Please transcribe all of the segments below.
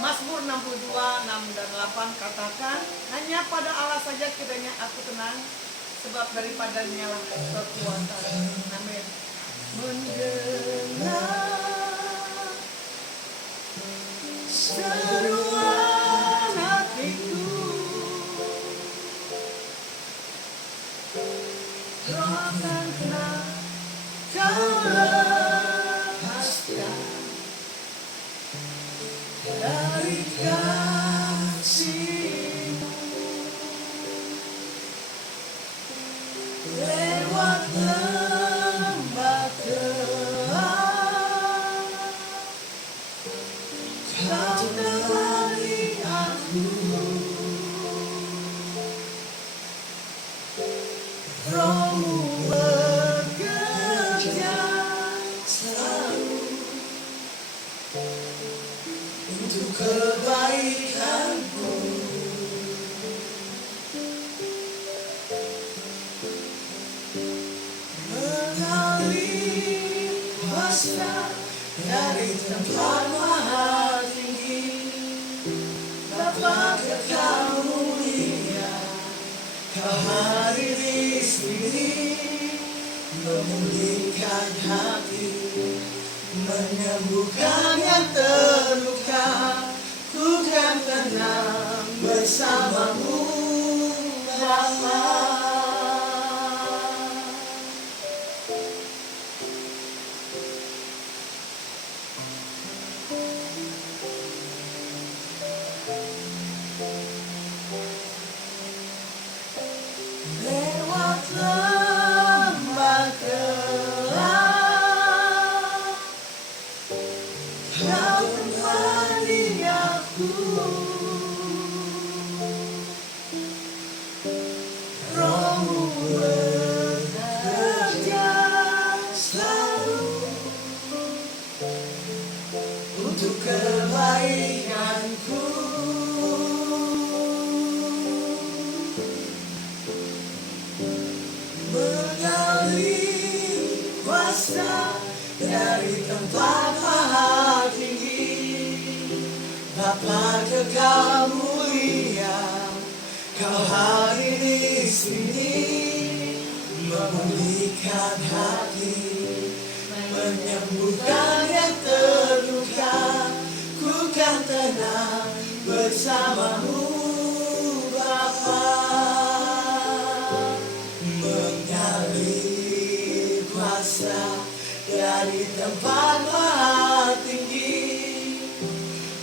Mazmur 62, 6 dan 8 katakan, hanya pada Allah saja kiranya aku tenang, sebab daripadanya lah kekuatan. Amin. Mendengar seruan hatiku, rohkanlah kau lepaskan dari kasih-Mu. Lewat lembah gelap, Kau temani aku. Roh-Mu bekerja selalu untuk kebaikanku. Mengalir kuasa dari tempat maha tinggi, Bapa Kekal mulia, Kau hadir di sini, memulihkan hati, menyembuhkan yang terluka. Ku kan tenang bersama-Mu, Bapa. Lewat lembah gelap, Kau temani aku. Roh-Mu bekerja selalu untuk kebaikanku. Mengalir kuasa dari tempat maha tinggi, Bapa Kekal mulia, Kau hadir di sini, memulihkan hati, menyembuhkan yang terluka. Ku kan tenang bersama-Mu, Bapa. Mengalir kuasa dari tempat maha tinggi,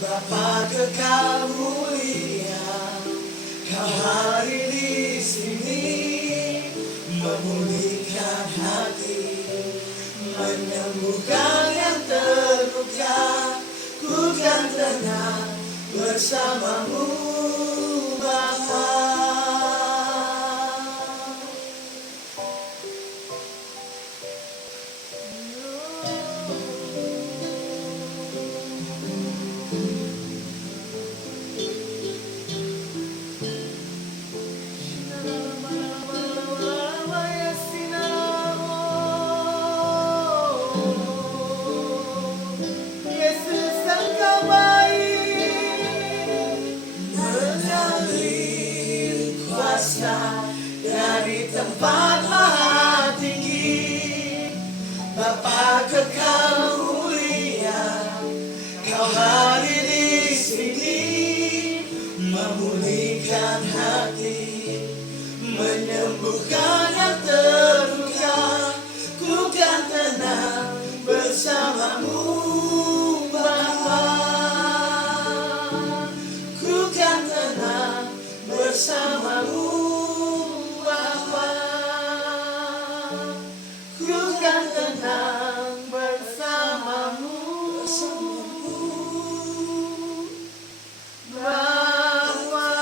Bapa Kekal mulia, Kau hadir di sini, memulihkan hati, menyembuhkan yang terluka. Ku kan tenang bersama-Mu, Bapa. Yesus Engkau baik, mengalir kuasa dari tempat maha tinggi, Bapa Kekal mulia, Kau hadir di sini, memulihkan hati, menyembuhkan yang terluka. Ku kan tenang bersama-Mu, Bapa. Ku kan tenang bersama-Mu, Bapa. Ku kan tenang bersama-Mu, Bapa.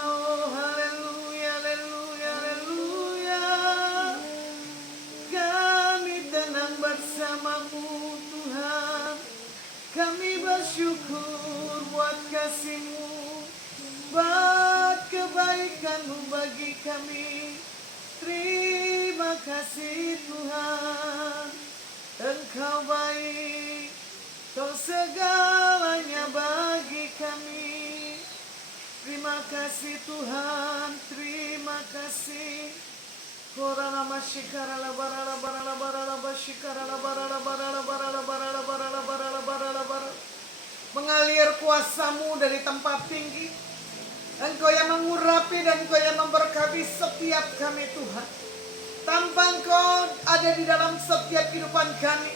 Oh, haleluya, haleluya, haleluya. Kami tenang bersama-Mu, Tuhan. Kami bersyukur buat kasih-Mu, buat kebaikan-Mu bagi kami. Terima kasih Tuhan, Engkau baik, Kau segala kasih Tuhan, terima kasih. Korala masyikara la barala barala barala basyikara la barala barala barala barala barala barala barala barala. Mengalir kuasamu dari tempat tinggi. Engkau yang mengurapi dan Engkau yang memberkati setiap kami Tuhan. Tanpa Engkau ada di dalam setiap kehidupan kami,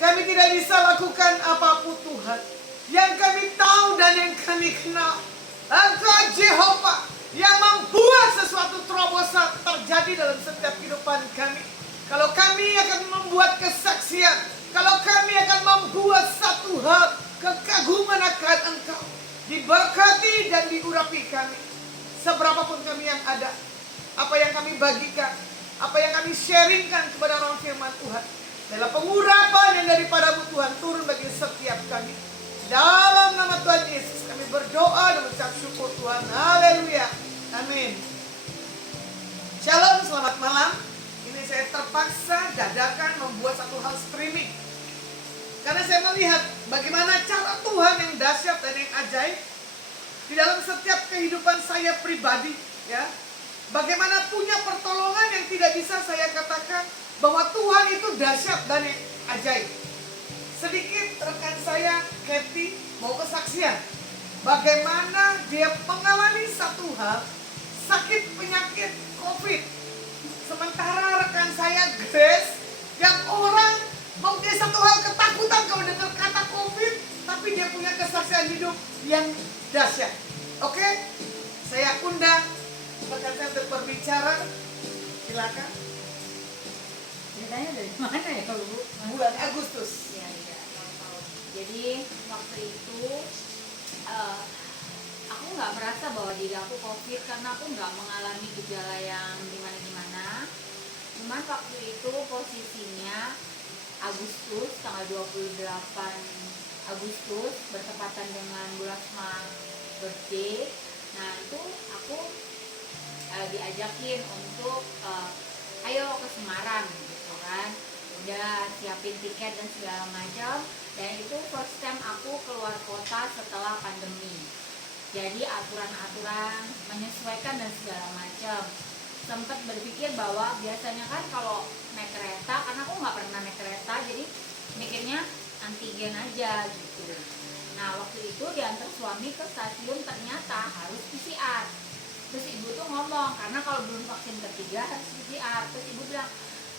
kami tidak bisa lakukan apapun Tuhan. Yang kami tahu dan yang kami kenal, Engkau Jehovah yang membuat sesuatu terobosan terjadi dalam setiap kehidupan kami. Kalau kami akan membuat kesaksian, kalau kami akan membuat satu hal kekaguman akan Engkau, diberkati dan diurapi kami. Seberapapun kami yang ada, apa yang kami bagikan, apa yang kami sharingkan kepada orang firman Tuhan, adalah pengurapan yang daripadamu Tuhan turun bagi setiap kami. Dalam nama Tuhan Yesus kami berdoa dan mengucap syukur Tuhan. Haleluya. Amin. Shalom, selamat malam. Ini saya terpaksa dadakan membuat satu hal streaming, karena saya melihat bagaimana cara Tuhan yang dahsyat dan yang ajaib di dalam setiap kehidupan saya pribadi, ya. Bagaimana punya pertolongan yang tidak bisa saya katakan bahwa Tuhan itu dahsyat dan yang ajaib. Sedikit rekan saya, Kathy, mau kesaksian bagaimana dia mengalami satu hal, sakit penyakit COVID. Sementara rekan saya, Grace, yang orang mungkin satu hal ketakutan kalau dengar kata COVID, tapi dia punya kesaksian hidup yang dahsyat. Oke, saya undang rekan saya untuk berbicara. Silakan. Ceritanya dari mana ya Bu? Bulan Agustus. Ya, jadi waktu itu aku nggak merasa bahwa diri aku COVID karena aku nggak mengalami gejala yang gimana-gimana. Cuman waktu itu posisinya Agustus, tanggal 28 Agustus bertepatan dengan Bu Lasma birthday. Nah itu aku diajakin untuk ayo ke Semarang gitu kan, udah siapin tiket dan segala macam. Dan itu first time aku keluar kota setelah pandemi, jadi aturan-aturan menyesuaikan dan segala macam. Sempat berpikir bahwa biasanya kan kalau naik kereta, karena aku nggak pernah naik kereta, jadi mikirnya antigen aja gitu. Nah waktu itu diantar suami ke stasiun, ternyata harus PCR. Terus ibu tuh ngomong, karena kalau belum vaksin ketiga harus PCR. Terus ibu bilang,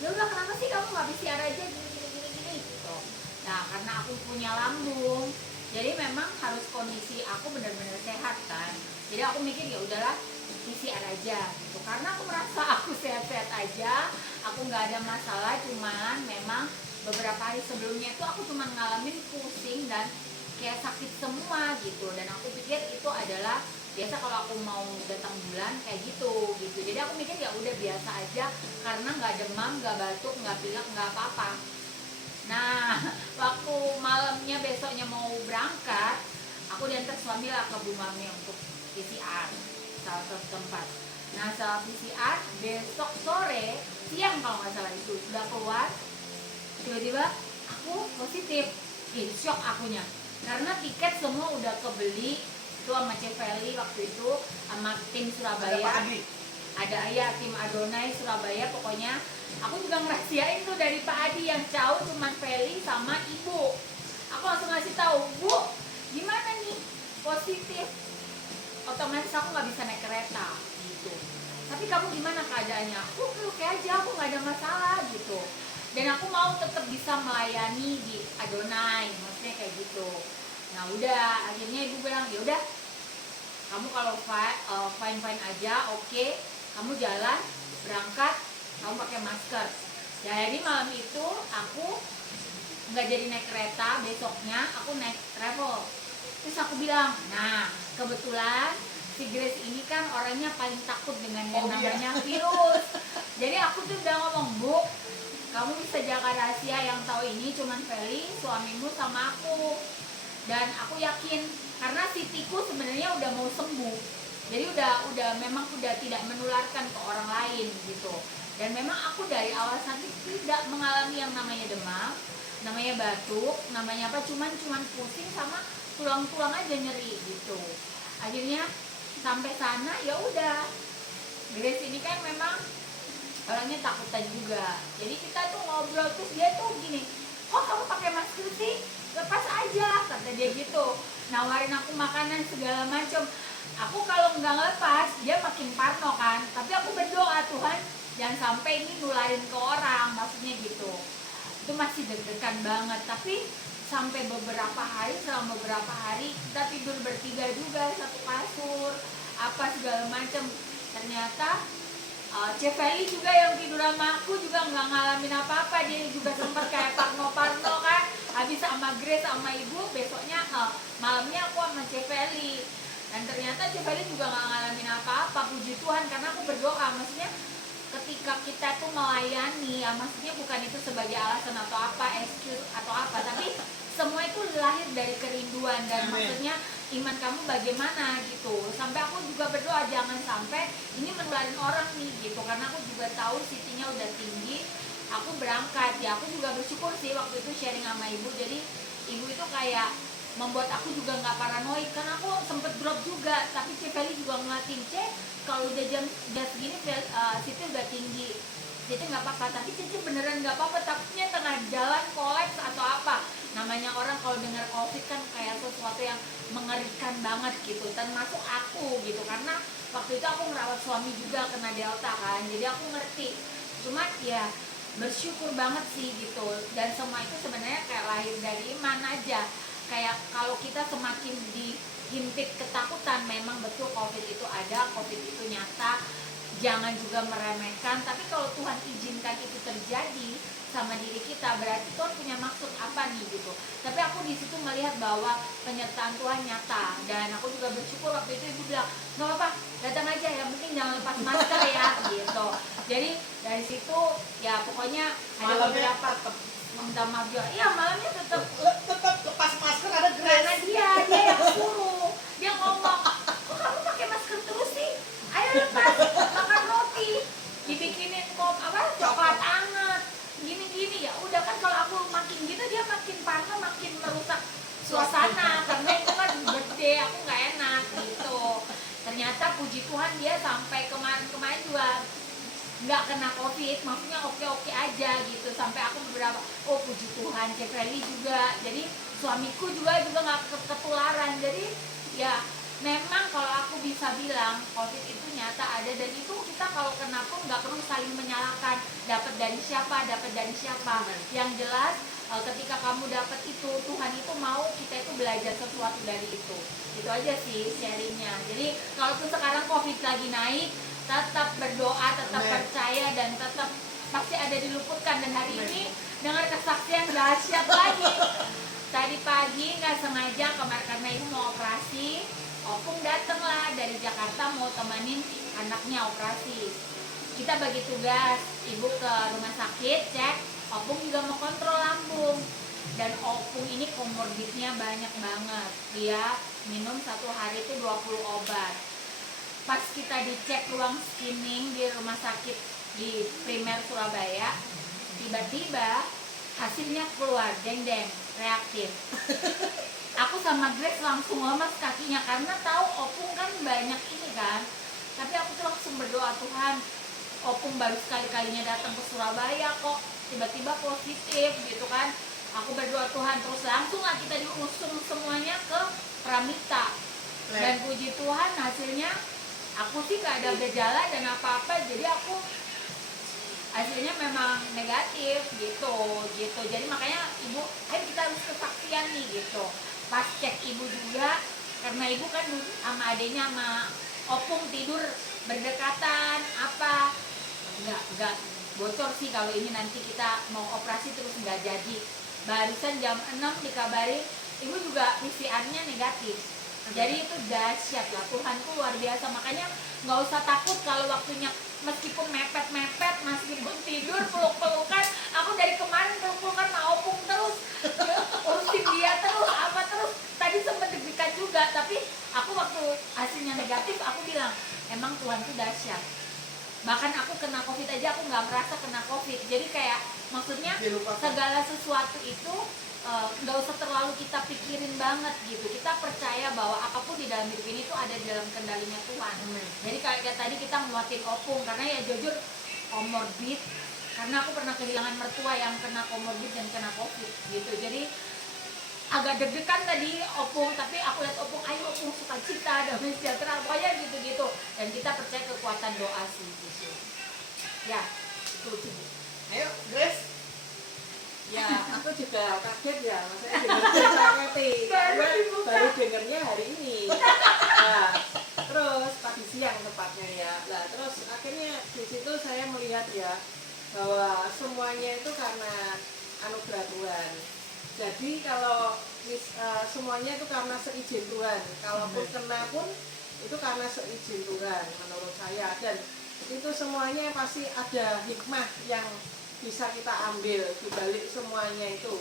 ya udah kenapa sih kamu nggak PCR aja gini gitu. Nah karena aku punya lambung, jadi memang harus kondisi aku benar-benar sehat kan. Jadi aku mikir ya udahlah PCR aja gitu, karena aku merasa aku sehat-sehat aja, aku nggak ada masalah. Cuman memang beberapa hari sebelumnya itu aku cuma ngalamin pusing dan kayak sakit semua gitu. Dan aku pikir itu adalah biasa kalau aku mau datang bulan kayak gitu. Jadi aku mikir ya udah biasa aja, karena nggak demam, nggak batuk, nggak pilek, nggak apa-apa. Nah waktu malamnya besoknya mau berangkat, aku diantar suami lah ke Bu Mami untuk PCR salah satu tempat. Nah setelah PCR besok sore, siang kalau nggak salah itu sudah keluar, tiba-tiba aku positif. Shock akunya, karena tiket semua udah kebeli itu sama Ceveli waktu itu, sama tim Surabaya. Ada ya tim Adonai Surabaya. Pokoknya aku juga ngerahasiain tuh dari Pak Adi, yang jauh cuman Feli sama ibu. Aku langsung ngasih tahu, Bu, gimana nih positif. Otomatis aku nggak bisa naik kereta gitu. Tapi kamu gimana keadaannya? Aku oke aja, aku nggak ada masalah gitu. Dan aku mau tetap bisa melayani di Adonai, maksudnya kayak gitu. Nah udah, akhirnya ibu bilang ya udah, kamu kalau fine aja, oke. Kamu jalan, berangkat, kamu pakai masker. Jadi malam itu aku nggak jadi naik kereta, besoknya aku naik travel. Terus aku bilang, nah kebetulan si Grace ini kan orangnya paling takut dengan yang namanya virus. Jadi aku tuh udah ngomong, Bu, kamu bisa jaga rahasia, yang tahu ini cuman Feli, suamimu sama aku. Dan aku yakin karena si tikus sebenarnya udah mau sembuh. Jadi udah memang udah tidak menularkan ke orang lain gitu. Dan memang aku dari awal sampai tidak mengalami yang namanya demam, namanya batuk, namanya apa, cuman pusing sama tulang-tulang aja nyeri gitu. Akhirnya sampai sana ya udah. Grace ini kan memang orangnya takutan juga, jadi kita tuh ngobrol terus dia tuh gini, kok kamu pakai masker sih, lepas aja, kata dia gitu, nawarin aku makanan segala macam. Aku kalau nggak ngelepas dia makin parno kan, tapi aku berdoa, Tuhan jangan sampai ini nularin ke orang, maksudnya gitu. Itu masih deg-degan banget, tapi sampai selama beberapa hari kita tidur bertiga juga satu kasur apa segala macam. Ternyata Ceveli juga yang tidur sama aku juga nggak ngalamin apa-apa, dia juga sempat kayak parno-parno kan, habis sama Grace sama ibu, besoknya malamnya aku sama Ceveli, dan ternyata Ceveli juga nggak ngalamin apa-apa, puji Tuhan, karena aku berdoa. Maksudnya ketika kita tuh melayani ya, maksudnya bukan itu sebagai alasan atau apa, excuse atau apa, tapi semua itu lahir dari kerinduan dan maksudnya iman kamu bagaimana gitu. Sampai aku juga berdoa jangan sampai ini menularin orang nih gitu, karena aku juga tahu CT-nya udah tinggi. Aku berangkat ya, aku juga bersyukur sih waktu itu sharing sama ibu, jadi ibu itu kayak membuat aku juga nggak paranoid, karena aku sempet drop juga, tapi Ceveli juga ngeliatin, kalau udah jam segini CT udah tinggi, CT nggak apa-apa, tapi CT beneran nggak apa-apa, takutnya tengah jalan kolaps atau apa. Namanya orang kalau dengar COVID kan kayak sesuatu yang mengerikan banget gitu, termasuk aku gitu, karena waktu itu aku merawat suami juga kena Delta kan, jadi aku ngerti. Cuma ya bersyukur banget sih gitu, dan semua itu sebenarnya kayak lahir dari iman aja. Kayak kalau kita semakin dihimpit ketakutan, memang betul COVID itu ada, COVID itu nyata, jangan juga meremehkan. Tapi kalau Tuhan izinkan itu terjadi sama diri kita, berarti Tuhan punya maksud apa nih gitu. Tapi aku di situ melihat bahwa penyertaan Tuhan nyata, dan aku juga bersyukur waktu itu ibu bilang nggak apa-apa, datang aja, yang penting jangan lepas masker ya gitu. Jadi dari situ ya pokoknya ada beberapa minta maaf juga. Iya, malamnya tetap lepas masker, ada Grace. karena dia yang suruh, dia ngomong, kok kamu pakai masker terus sih, ayo lepas, makan roti, dibikinin coklat anget, gini-gini. Ya udah kan, kalau aku makin gitu dia makin parno, makin merusak suasana, karena itu kan birthday aku nggak enak gitu. Ternyata puji Tuhan dia sampai kemarin juga nggak kena COVID, maksudnya oke-oke aja gitu. Sampai aku beberapa, oh puji Tuhan, Ceveli juga, jadi suamiku juga nggak ketularan. Jadi ya memang kalau aku bisa bilang COVID itu nyata ada, dan itu kita kalau kena pun nggak perlu saling menyalahkan, dapat dari siapa. Yang jelas ketika kamu dapat itu, Tuhan itu mau kita itu belajar sesuatu dari itu. Itu aja sih sharingnya. Jadi kalaupun sekarang COVID lagi naik, tetap berdoa, tetap percaya, dan tetap pasti ada diluputkan. Dan hari ini dengar kesaksian dahsyat lagi. Tadi pagi nggak sengaja kemarin karena ibu mau operasi, Opung dateng lah dari Jakarta mau temenin anaknya operasi. Kita bagi tugas, ibu ke rumah sakit cek, Opung juga mau kontrol lambung. Dan Opung ini komorbidnya banyak banget, dia minum satu hari itu 20 obat. Pas kita dicek ruang screening di rumah sakit di Primer Surabaya, tiba-tiba hasilnya keluar, deng-deng, reaktif. Aku sama Grace langsung lemas kakinya, karena tahu Opung kan banyak ini kan. Tapi aku tuh langsung berdoa, Tuhan, Opung baru sekali-kalinya datang ke Surabaya kok tiba-tiba positif gitu kan. Aku berdoa, Tuhan, terus langsung lah kita diusung semuanya ke Pramita. Dan puji Tuhan hasilnya aku sih gak ada gejala dan apa-apa, jadi aku hasilnya memang negatif gitu. Jadi makanya ibu, kita harus kesaksian nih gitu. Pas cek ibu juga, karena ibu kan sama adenya sama Opung tidur berdekatan, apa nggak bocor sih kalau ini nanti kita mau operasi terus nggak jadi. Barusan jam 6 dikabarin ibu juga PCR-nya negatif. Jadi itu dahsyat lah, Tuhan tuh luar biasa. Makanya nggak usah takut kalau waktunya, meskipun mepet-mepet, meskipun tidur peluk-pelukan. Aku dari kemarin peluk-pelukan sama Opung terus, urusin dia terus, apa terus. Tadi sempet deg-degan juga, tapi aku waktu hasilnya negatif, aku bilang emang Tuhan tuh dahsyat. Bahkan aku kena COVID aja aku nggak merasa kena COVID. Jadi kayak maksudnya segala sesuatu itu nggak usah terlalu kita pikirin banget gitu. Kita percaya bahwa apapun di dalam hidup ini tuh ada di dalam kendalinya Tuhan. Jadi kayak tadi kita nguatin opung, karena ya jujur komorbid, karena aku pernah kehilangan mertua yang kena komorbid dan kena covid gitu. Jadi agak deg-degan tadi opung, tapi aku lihat opung, ayo opung, sukacita, damai sejahtera, pokoknya gitu-gitu. Dan kita percaya kekuatan doa sih gitu. Ya, itu. Ayo, Grace. Ya, aku juga kaget ya, maksudnya dengar cerita Keti, karena baru dengarnya hari ini. Nah, terus pagi siang tepatnya ya. Nah, terus akhirnya di situ saya melihat ya bahwa semuanya itu karena anugerah Tuhan. Jadi kalau semuanya itu karena seizin Tuhan. Kalaupun kena pun itu karena seizin Tuhan menurut saya, dan itu semuanya pasti ada hikmah yang bisa kita ambil di balik semuanya itu.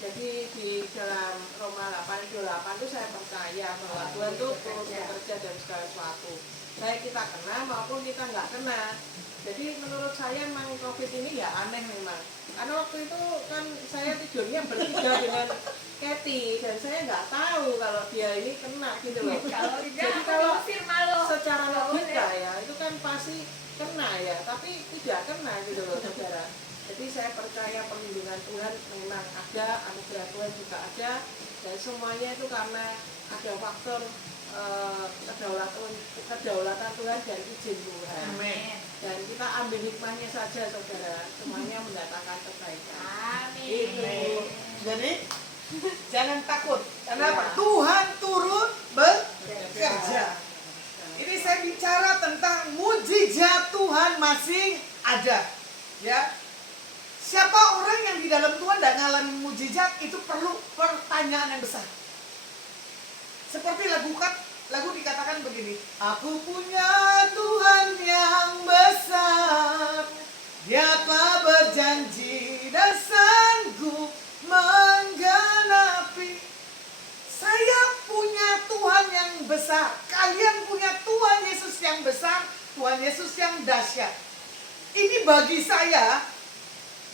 Jadi di dalam Roma 8:28 itu saya percaya bahwa Tuhan itu turut bekerja dalam segala sesuatu, baik kita kena maupun kita nggak kena. Jadi menurut saya memang COVID ini ya aneh memang, karena waktu itu kan saya tidurnya bertiga dengan Kathy dan saya nggak tahu kalau dia ini kena gitu loh. Jadi kalau secara logika ya itu kan pasti kena ya, tapi tidak kena gitu loh saudara. Jadi saya percaya perlindungan Tuhan memang ada, anugerah Tuhan juga ada, dan semuanya itu karena ada faktor kedaulatan Tuhan dan izin Tuhan. Amin. Dan kita ambil hikmahnya saja saudara, semuanya mendatangkan kebaikan. Amin. Itu. Jadi jangan takut. Kenapa? Ya. Tuhan turut bekerja. Ini saya bicara tentang mujizat Tuhan masih ada. Ya. Siapa orang yang di dalam Tuhan tidak ngalamin mujizat, itu perlu pertanyaan yang besar. Seperti lagu dikatakan begini, aku punya Tuhan yang besar, Dia telah berjanji dan sanggup menggenapi. Saya punya Tuhan yang besar, kalian punya Tuhan Yesus yang besar, Tuhan Yesus yang dahsyat. Ini bagi saya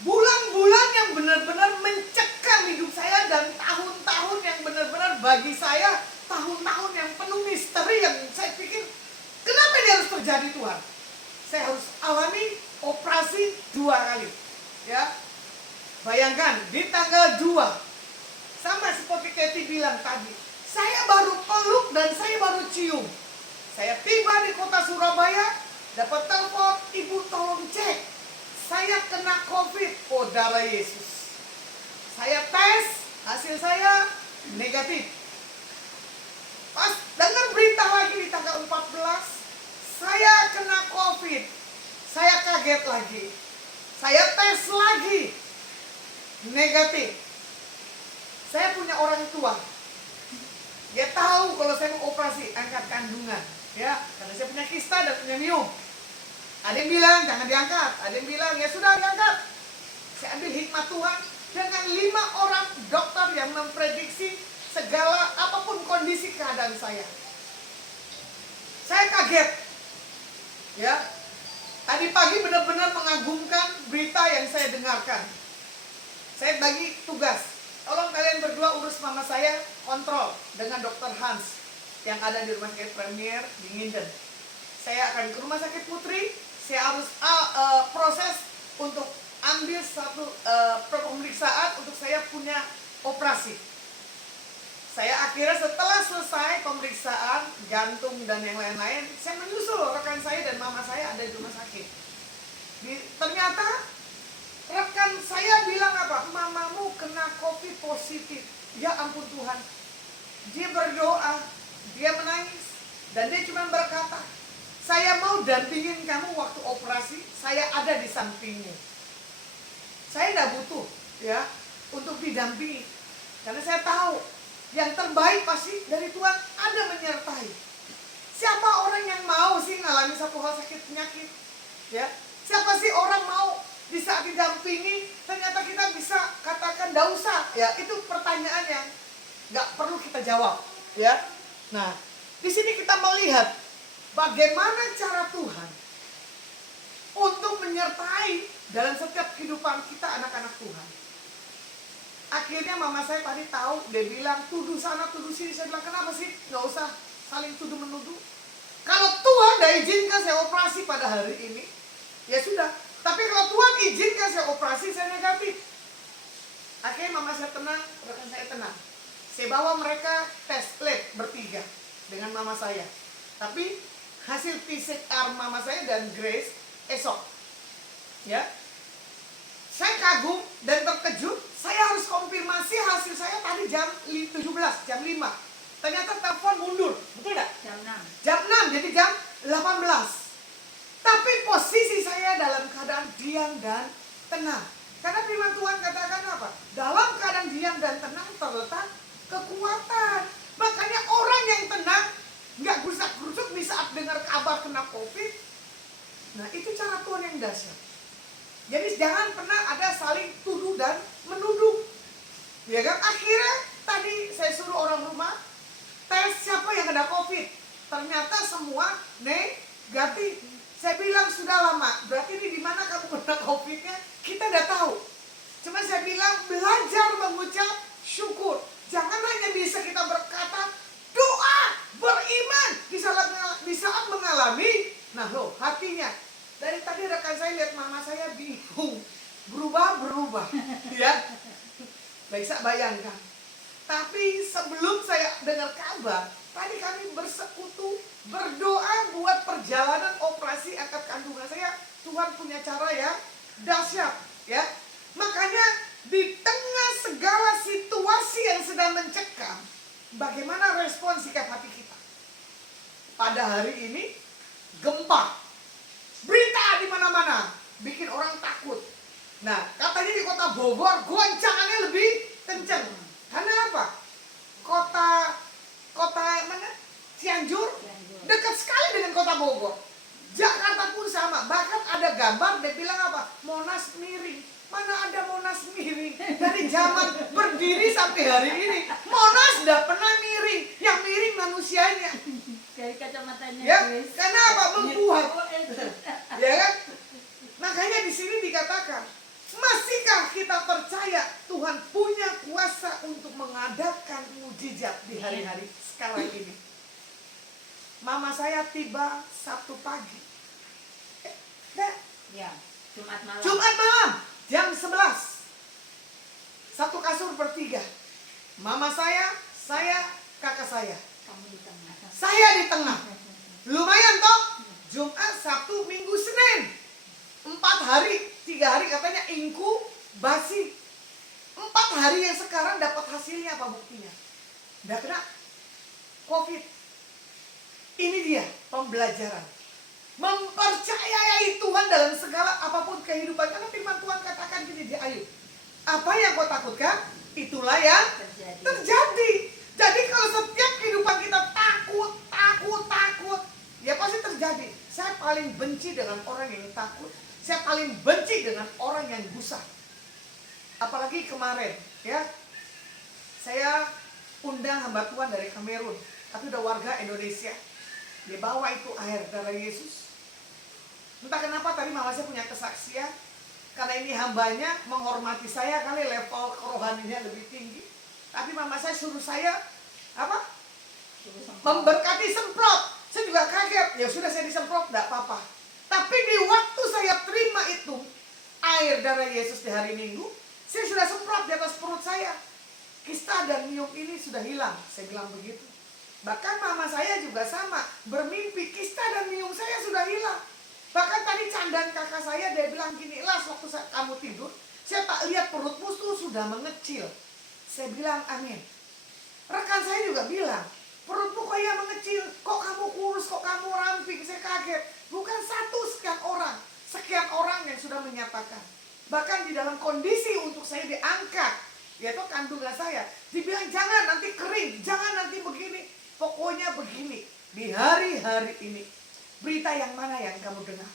bulan-bulan yang benar-benar mencekam hidup saya, dan tahun-tahun yang benar-benar bagi saya tahun-tahun yang penuh misteri, yang saya pikir kenapa ini harus terjadi Tuhan. Saya harus alami operasi 2 kali. Ya, bayangkan di tanggal 2, sama seperti Kathy bilang tadi, saya baru peluk dan saya baru cium. Saya tiba di kota Surabaya, dapat telepon, ibu tolong cek, saya kena COVID. Oh, darah Yesus. Saya tes, hasil saya negatif. Pas dengar berita lagi di tanggal 14, saya kena COVID. Saya kaget lagi. Saya tes lagi, negatif. Saya punya orang tua. Dia tahu kalau saya mau operasi angkat kandungan, ya, karena saya punya kista dan punya miom. Ada yang bilang jangan diangkat, ada yang bilang ya sudah diangkat. Saya ambil hikmat Tuhan dengan 5 orang dokter yang memprediksi segala apapun kondisi keadaan saya. Saya kaget. Ya. Tadi pagi benar-benar mengagumkan berita yang saya dengarkan. Saya bagi tugas. Tolong kalian berdua urus mama saya, kontrol dengan dokter Hans yang ada di rumah sakit Premier di Nginden. Saya akan ke rumah sakit Putri. Saya harus proses untuk ambil satu pemeriksaan untuk saya punya operasi. Saya akhirnya setelah selesai pemeriksaan jantung dan yang lain-lain, saya menyusul rekan saya dan mama saya ada di rumah sakit. Ternyata rekan saya bilang apa? Mamamu kena COVID positif. Ya ampun Tuhan. Dia berdoa, dia menangis, dan dia cuma berkata, saya mau dampingin kamu waktu operasi, saya ada di sampingmu. Saya tidak butuh ya untuk didampingi, karena saya tahu yang terbaik pasti dari Tuhan ada menyertai. Siapa orang yang mau sih ngalami satu hal sakit penyakit? Ya, siapa sih orang mau di saat didampingi ternyata kita bisa katakan tidak usah? Ya, itu pertanyaan yang nggak perlu kita jawab. Ya, nah di sini kita melihat bagaimana cara Tuhan untuk menyertai dalam setiap kehidupan kita anak-anak Tuhan. Akhirnya mama saya tadi tahu, dia bilang tuduh sana tuduh sini. Saya bilang kenapa sih? Nggak usah saling tuduh menuduh. Kalau Tuhan nggak izinkan saya operasi pada hari ini, ya sudah. Tapi kalau Tuhan izinkan saya operasi, saya negatif. Akhirnya mama saya tenang, rekan saya tenang. Saya bawa mereka tes lab bertiga dengan mama saya. Tapi hasil PCR mama saya dan Grace esok. Ya. Saya kagum dan terkejut. Saya harus konfirmasi hasil saya tadi jam 17, jam 5. Ternyata telepon mundur, betul tidak? Jam 6. Jam 6, jadi jam 18. Tapi posisi saya dalam keadaan diam dan tenang. Karena firman Tuhan katakan apa? Dalam keadaan diam dan tenang terletak kekuatan. Makanya orang yang tenang nggak gusak-grusuk di saat dengar kabar kena COVID. Nah, itu cara Tuhan yang dahsyat. Jadi jangan pernah ada saling tuduh dan menuduh. Ya kan? Akhirnya tadi saya suruh orang rumah tes siapa yang kena COVID. Ternyata semua negatif. Saya bilang sudah lama. Berarti ini di mana kamu kena COVID-nya? Kita udah tahu. Cuma saya bilang belajar mengucap syukur. Jangan hanya bisa kita berkata doa, beriman di saat mengalami. Nah loh, hatinya. Dari tadi rekan saya lihat mama saya bingung. Berubah. Ya. Baik, saya bayangkan. Tapi sebelum saya dengar kabar, tadi kami bersekutu, berdoa buat perjalanan operasi angkat kandungan saya. Tuhan punya cara yang dahsyat, ya. Makanya di tengah segala situasi yang sedang mencekam, bagaimana respon sikap hati kita? Pada hari ini, gempa. Berita di mana-mana bikin orang takut. Nah, katanya di kota Bogor goncangannya lebih kencang. Karena apa? Kota mana? Cianjur dekat sekali dengan kota Bogor. Jakarta pun sama. Bahkan ada gambar dia bilang apa? Monas miring. Mana ada Monas miring? Dari zaman berdiri sampai hari ini Monas tidak pernah miring. Yang miring manusianya. Dari kacamatanya Ya, Grace. karena apa? Membuat. Ya kan? Makanya di sini dikatakan, masihkah kita percaya Tuhan punya kuasa untuk mengadakan mujizat di hari-hari sekarang ini? Mama saya tiba Sabtu pagi. Ya, Jumat malam. Jumat malam jam 11. Satu kasur bertiga. Mama saya, kakak saya. Kamu di tengah. Saya di tengah. Lumayan toh? Jumat, Sabtu, Minggu, Senin. 4 hari, 3 hari katanya inkubasi. 4 hari yang sekarang dapat hasilnya apa buktinya? Udah kena COVID. Ini dia pembelajaran. Mempercayai Tuhan dalam segala apapun kehidupan. Karena firman Tuhan katakan gini di Ayub. Apa yang kau takutkan, itulah yang terjadi. Jadi kalau setiap kehidupan kita takut, ya pasti terjadi. Saya paling benci dengan orang yang takut. Saya paling benci dengan orang yang gusar. Apalagi kemarin, ya. Saya undang hamba Tuhan dari Kamerun, tapi udah warga Indonesia. Dia bawa itu air darah Yesus. Entah kenapa tadi mama saya punya kesaksian. Karena ini hambanya menghormati saya kali level kerohaniannya lebih tinggi. Tapi mama saya suruh saya apa? Memberkati semprot. Saya juga kaget. Ya sudah saya disemprot, enggak apa-apa. Tapi di waktu saya terima itu air darah Yesus di hari Minggu, saya sudah semprot di atas perut saya. Kista dan nyum ini sudah hilang. Saya bilang begitu. Bahkan mama saya juga sama, bermimpi kista dan nyum saya sudah hilang. Bahkan tadi candan kakak saya dia bilang gini, Las waktu kamu tidur, saya tak lihat perutmu tuh sudah mengecil. Saya bilang amin. Rekan saya juga bilang, perutmu kayak mengecil, kok kamu kurus, kok kamu ramping. Saya kaget. Bukan satu, sekian orang yang sudah menyatakan. Bahkan di dalam kondisi untuk saya diangkat, yaitu kandungan saya, dibilang jangan nanti kering, jangan nanti begini. Pokoknya begini, di hari-hari ini, berita yang mana yang kamu dengar?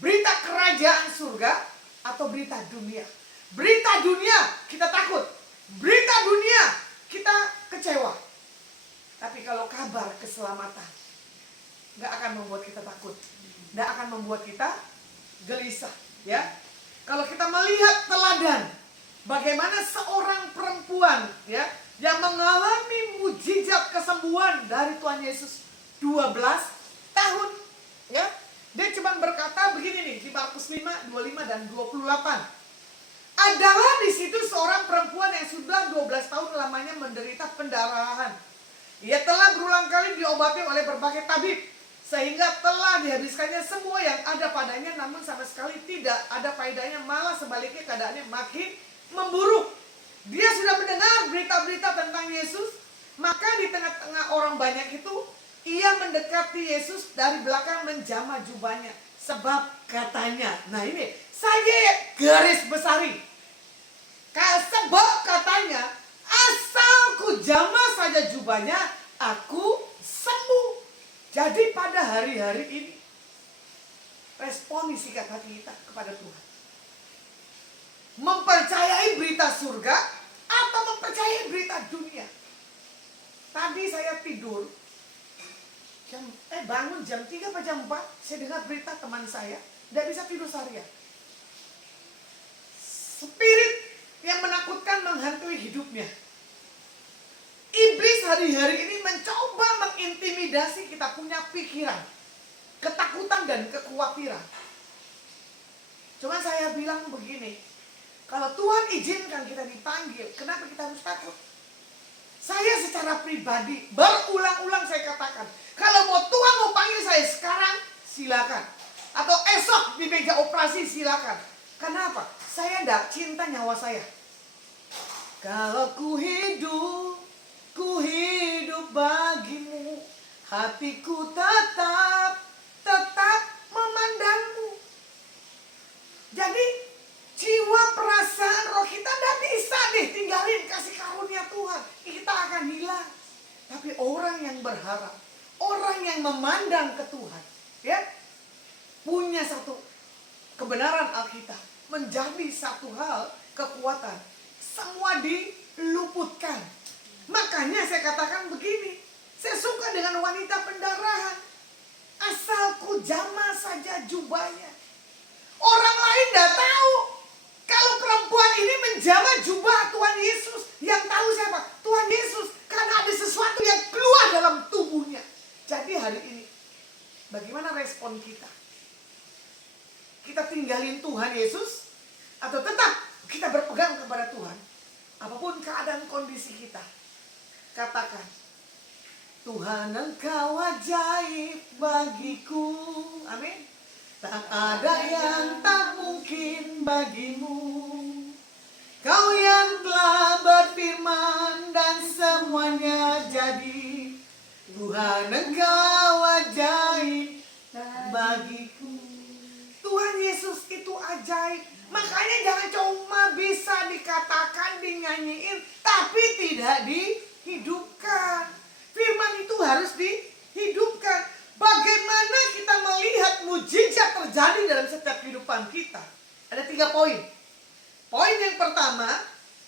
Berita kerajaan surga atau berita dunia? Berita dunia kita takut, berita dunia kita kecewa. Tapi kalau kabar keselamatan, gak akan membuat kita takut, gak akan membuat kita gelisah, ya. Kalau kita melihat teladan bagaimana seorang perempuan perempuan ya yang mengalami mujizat kesembuhan dari Tuhan Yesus 12 tahun ya. Dia cuma berkata begini nih di Markus 5, 25 dan 28. Adalah di situ seorang perempuan yang sudah 12 tahun lamanya menderita pendarahan. Ia telah berulang kali diobati oleh berbagai tabib, sehingga telah dihabiskannya semua yang ada padanya, namun sama sekali tidak ada faedahnya, malah sebaliknya keadaannya makin memburuk. Dia sudah mendengar berita-berita tentang Yesus, maka di tengah-tengah orang banyak itu, ia mendekati Yesus dari belakang menjamah jubahnya. Sebab katanya, nah ini saya garis besari. Sebab katanya, asal ku jamah saja jubahnya, aku sembuh. Jadi pada hari-hari ini, respon sikap hati kita kepada Tuhan. Mempercayai berita surga atau mempercayai berita dunia. Tadi saya tidur, bangun jam 3 atau jam 4, saya dengar berita teman saya, tidak bisa tidur seharian. Spirit yang menakutkan menghantui hidupnya. Iblis hari-hari ini mencoba mengintimidasi kita punya pikiran, ketakutan dan kekhawatiran. Cuma saya bilang begini, kalau Tuhan izinkan kita dipanggil, kenapa kita harus takut? Saya secara pribadi berulang-ulang saya katakan, kalau mau Tuhan mau panggil saya sekarang, silakan. Atau esok di meja operasi, silakan. Kenapa? Saya tidak cinta nyawa saya. Kalau ku hidup bagimu, hatiku tetap memandangmu. Jadi jiwa, perasaan, roh kita tidak bisa deh tinggalin kasih karunia Tuhan. Kita akan hilang. Tapi orang yang berharap, orang yang memandang ke Tuhan, ya, punya satu kebenaran Alkitab, menjadi satu hal kekuatan. Semua diluputkan. Makanya saya katakan begini, saya suka dengan wanita pendarahan. Asal ku jamah saja jubahnya. Orang lain tidak tahu kalau perempuan ini menjamah jubah Tuhan Yesus. Yang tahu siapa? Tuhan Yesus. Karena ada sesuatu yang keluar dalam tubuhnya. Jadi hari ini, bagaimana respon kita? Kita tinggalin Tuhan Yesus? Atau tetap kita berpegang kepada Tuhan? Apapun keadaan kondisi kita, katakan, Tuhan Engkau ajaib bagiku. Amin. Tak ada yang tak mungkin bagimu. Kau yang telah berfirman dan semuanya jadi. Tuhan Engkau ajaib bagiku. Tuhan Yesus itu ajaib. Makanya jangan cuma bisa dikatakan, dinyanyiin, tapi tidak dihidupkan. Firman itu harus dihidupkan. Bagaimana kita melihat mujizat terjadi dalam setiap kehidupan kita? Ada 3 poin. Poin yang pertama,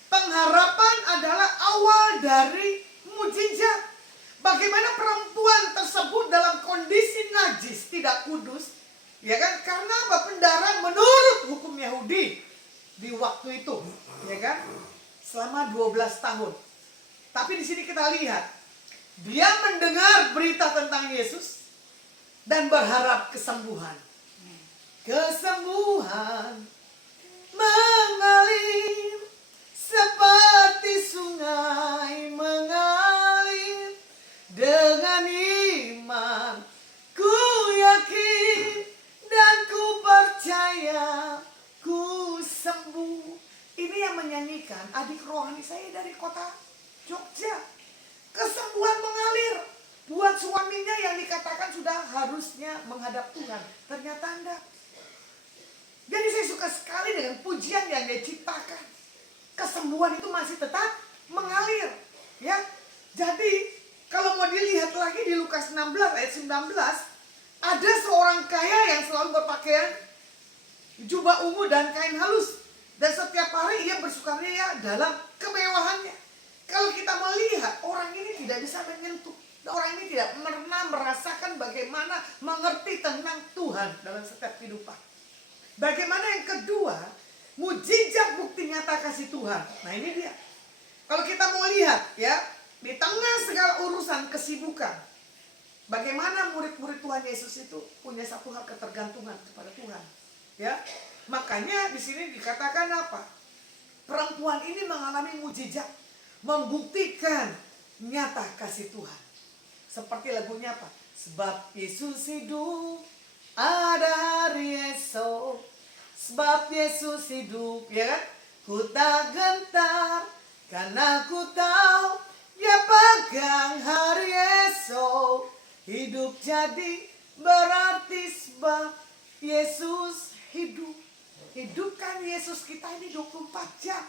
pengharapan adalah awal dari mujizat. Bagaimana perempuan tersebut dalam kondisi najis, tidak kudus, ya kan? Karena apa? Pendarahan menurut hukum Yahudi di waktu itu, ya kan? Selama 12 tahun. Tapi di sini kita lihat, dia mendengar berita tentang Yesus dan berharap kesembuhan. Kesembuhan mengalir seperti sungai mengalir. Dengan iman ku yakin dan ku percaya ku sembuh. Ini yang menyanyikan adik rohani saya dari kota Jogja. Kesembuhan mengalir. Buat suaminya yang dikatakan sudah harusnya menghadap Tuhan, ternyata enggak. Jadi saya suka sekali dengan pujian yang dia ciptakan. Kesembuhan itu masih tetap mengalir, ya. Jadi kalau mau dilihat lagi di Lukas 16 ayat 19, ada seorang kaya yang selalu berpakaian jubah ungu dan kain halus, dan setiap hari ia bersukaria dalam kemewahannya. Kalau kita melihat orang ini tidak bisa menyentuh, orang ini tidak pernah merasakan bagaimana mengerti tentang Tuhan dalam setiap kehidupan. Bagaimana yang kedua, mujizat bukti nyata kasih Tuhan. Nah ini dia. Kalau kita lihat ya, di tengah segala urusan kesibukan, bagaimana murid-murid Tuhan Yesus itu punya satu hal ketergantungan kepada Tuhan. Ya, makanya di sini dikatakan apa? Perempuan ini mengalami mujizat, membuktikan nyata kasih Tuhan. Seperti lagunya apa? Sebab Yesus hidup, ada hari esok. Sebab Yesus hidup, ya kan? Ku tak gentar, karena ku tahu Dia pegang hari esok. Hidup jadi berarti sebab Yesus hidup. Hidupkan Yesus kita ini 24 jam.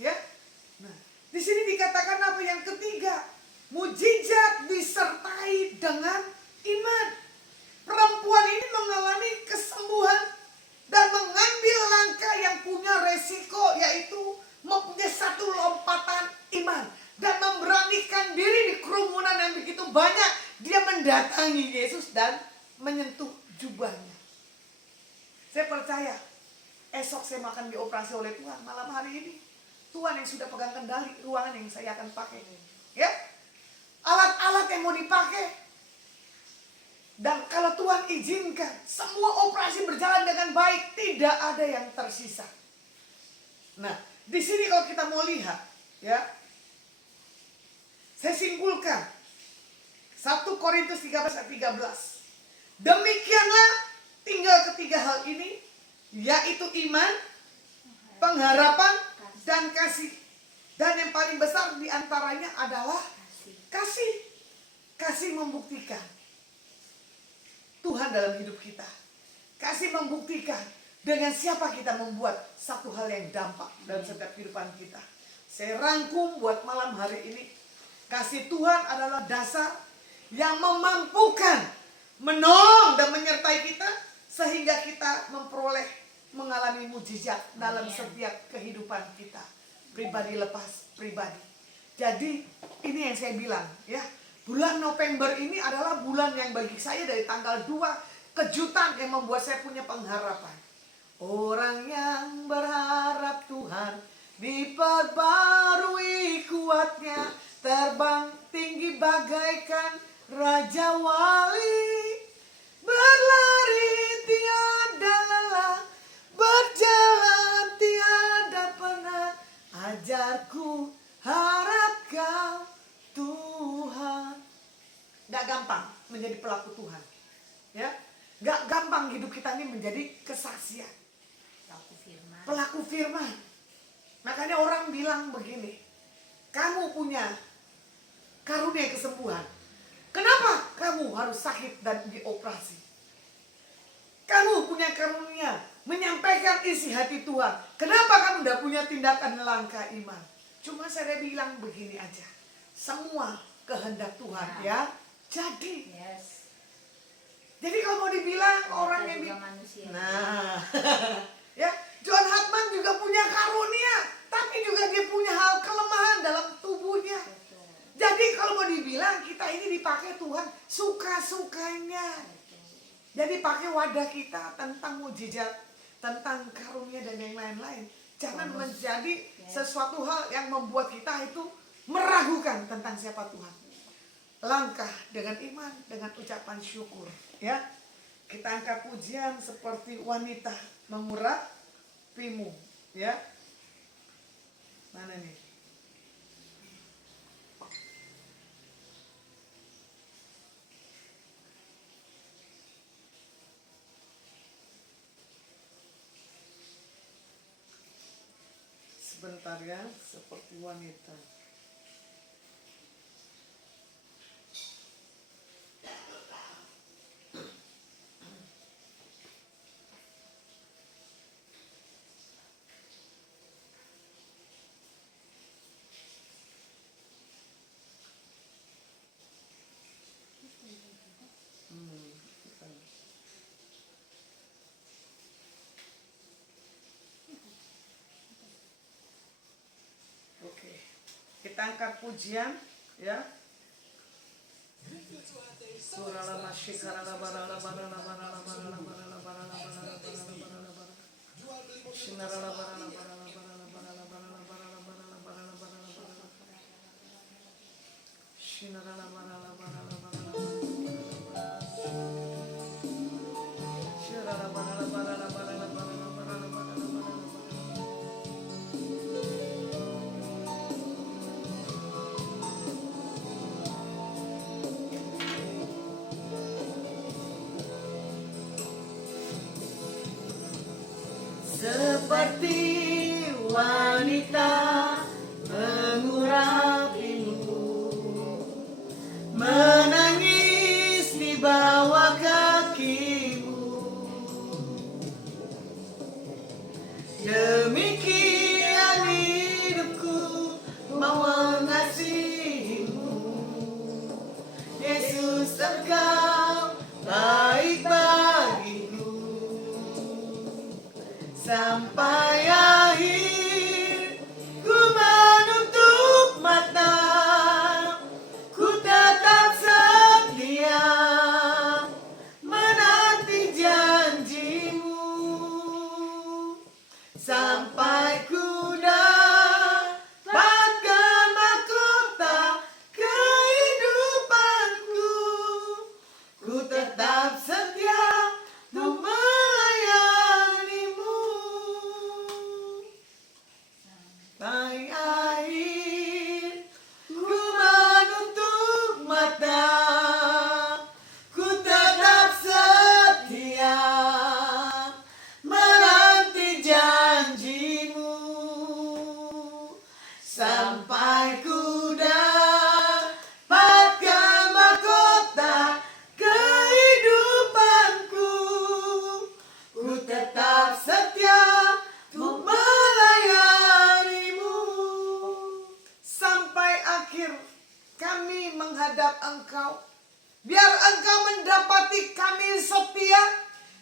Ya. Nah, di sini dikatakan apa yang ketiga? Mujizat disertai dengan iman. Perempuan ini mengalami kesembuhan dan mengambil langkah yang punya resiko, yaitu mempunyai satu lompatan iman dan memberanikan diri di kerumunan yang begitu banyak. Dia mendatangi Yesus dan menyentuh jubahnya. Saya percaya esok saya akan dioperasi oleh Tuhan. Malam hari ini Tuhan yang sudah pegang kendali ruangan yang saya akan pakai. Ya, alat-alat yang mau dipakai. Dan kalau Tuhan izinkan semua operasi berjalan dengan baik, tidak ada yang tersisa. Nah, di sini kalau kita mau lihat, ya, saya simpulkan 1 Korintus 13 ayat 13. Demikianlah tinggal ketiga hal ini, yaitu iman, pengharapan, dan kasih. Dan yang paling besar diantaranya adalah kasih. Kasih membuktikan Tuhan dalam hidup kita. Kasih membuktikan dengan siapa kita membuat satu hal yang dampak dalam setiap kehidupan kita. Saya rangkum buat malam hari ini. Kasih Tuhan adalah dasar yang memampukan, menolong dan menyertai kita sehingga kita mengalami mujizat dalam setiap kehidupan kita. Pribadi lepas pribadi. Jadi ini yang saya bilang, ya. Bulan November ini adalah bulan yang bagi saya dari tanggal 2 kejutan yang membuat saya punya pengharapan. Orang yang berharap Tuhan diperbarui kuatnya, terbang tinggi bagaikan Raja Wali, berlari tiada lelah, berjalan tiada penat, ajarku harap kau Tuhan. Gak gampang menjadi pelaku Tuhan, ya. Gak gampang hidup kita ini menjadi kesaksian, pelaku firman. Makanya orang bilang begini, kamu punya karunia kesembuhan, kenapa kamu harus sakit dan dioperasi? Kamu punya karunia menyampaikan isi hati Tuhan, kenapa kamu tidak punya tindakan langkah iman? Cuma saya bilang begini aja, semua kehendak Tuhan ya jadi. Jadi kalau mau dibilang orang yang nah ya, John Hartman juga punya karunia, tapi juga dia punya hal kelemahan dalam tubuhnya. Jadi kalau mau dibilang kita ini dipakai Tuhan suka-sukanya. Jadi pakai wadah kita tentang mujizat, tentang karunia dan yang lain-lain. Jangan menjadi sesuatu hal yang membuat kita itu meragukan tentang siapa Tuhan. Langkah dengan iman, dengan ucapan syukur, ya. Kita angkat pujian seperti wanita mengurapimu, ya. Mana nih? Sebentar ya, seperti wanita. Oke, kita angkat pujian, ya. Seperti wanita mengurapimu, menangis di bawah kakimu. Demikian hidupku mau mengasihimu, Yesus engkau baik bagiku. Sampai akhir ku menutup mata, ku tetap setia menanti janjimu. Sampai ku dapatkan mahkota kehidupanku, ku tetap setia untuk melayanimu. Sampai akhir ku menutup mata, ku tetap setia menanti janjimu. Sampai ku dapatkan mahkota kehidupanku, ku tetap setia untuk melayanimu. Sampai akhir kami menghadap Engkau, biar Engkau mendapati kami setia,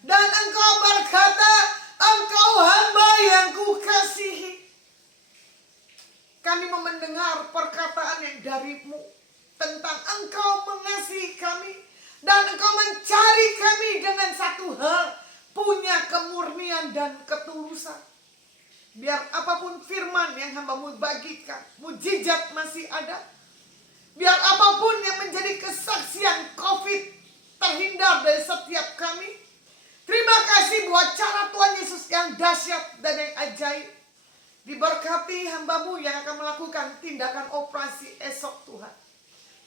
dan Engkau berkata, Engkau hamba yang kukasihi. Kami mau mendengar perkataan yang dari-Mu tentang Engkau mengasihi kami, dan Engkau mencari kami dengan satu hal, punya kemurnian dan ketulusan. Biar apapun firman yang hamba-Mu bagikan, mujizat masih ada. Biar apapun yang menjadi kesaksian COVID terhindar dari setiap kami. Terima kasih buat cara Tuhan Yesus yang dahsyat dan yang ajaib. Diberkati hamba-Mu yang akan melakukan tindakan operasi esok Tuhan.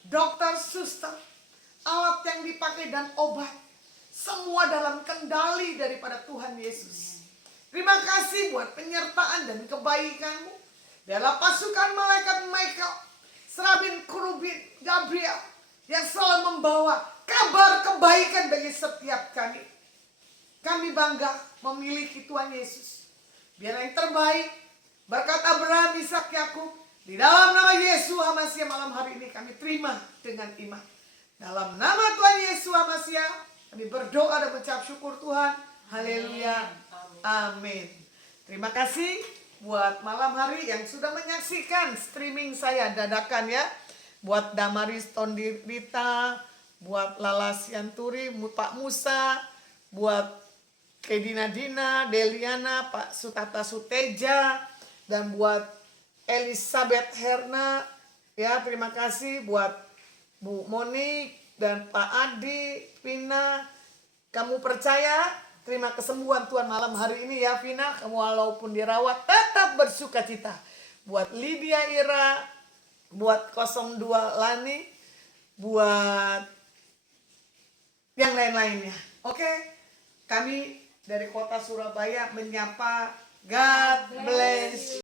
Dokter, suster, alat yang dipakai dan obat, semua dalam kendali daripada Tuhan Yesus. Terima kasih buat penyertaan dan kebaikan-Mu. Dalam pasukan malaikat Michael, Serafim, Kerubin, Gabriel yang selalu membawa kabar kebaikan bagi setiap kami. Kami bangga memiliki Tuhan Yesus. Biar yang terbaik, berkat Abraham, Ishak, Yakub, di dalam nama Yesus HaMasiah malam hari ini kami terima dengan iman. Dalam nama Tuhan Yesus HaMasiah kami berdoa dan mengucap syukur Tuhan. Haleluya. Amin. Terima kasih buat malam hari yang sudah menyaksikan streaming saya dadakan ya. Buat Damaris Tondirita, buat Lala Sianturi, Pak Musa, buat Kedina Dina, Deliana, Pak Sutata Suteja, dan buat Elizabeth Herna. Ya, terima kasih buat Bu Monik dan Pak Adi, Vina. Kamu percaya? Terima kesembuhan Tuhan malam hari ini ya Vina. Kamu walaupun dirawat tetap bersuka cita. Buat Lydia Ira, buat 02 Lani, buat yang lain-lainnya. Oke, kami dari kota Surabaya menyapa God bless